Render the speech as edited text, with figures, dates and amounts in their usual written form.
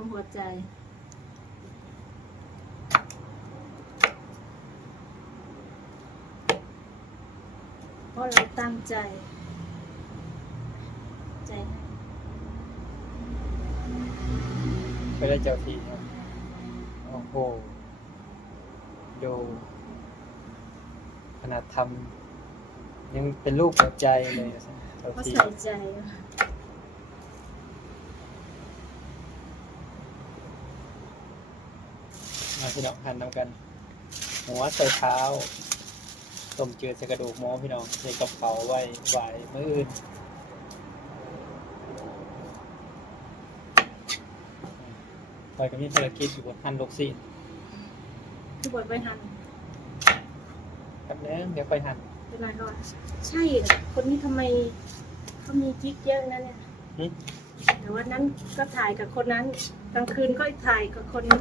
ำหัวใจเพราะเราตั้งใจใจให้ ไปได้เจ้าที่ครับโอ้โหดูขนาดทำยังเป็นรูปหัวใจเลยเจ้า เพราะ ที่ ใส่ใจ มาพี่น้องหั่นนำกันหัวใส่เท้าต้มจืดใส่กระดูกหมูพี่น้องใส่กระเป๋าไว้ไหวมื้ออื่นไปก็มีภารกิจอยู่บนหั่นลูกศิษย์ คือบทไปหัน ครับเนี้ยเดี๋ยวค่อยหั่น เป็นไรก่อนใช่เหรอคนนี้ทำไมเขามีกิ๊กเยอะนะเนี่ย หึ แต่วันนั้นก็ถ่ายกับคนนั้นกลางคืนก็ถ่ายกับคนนี้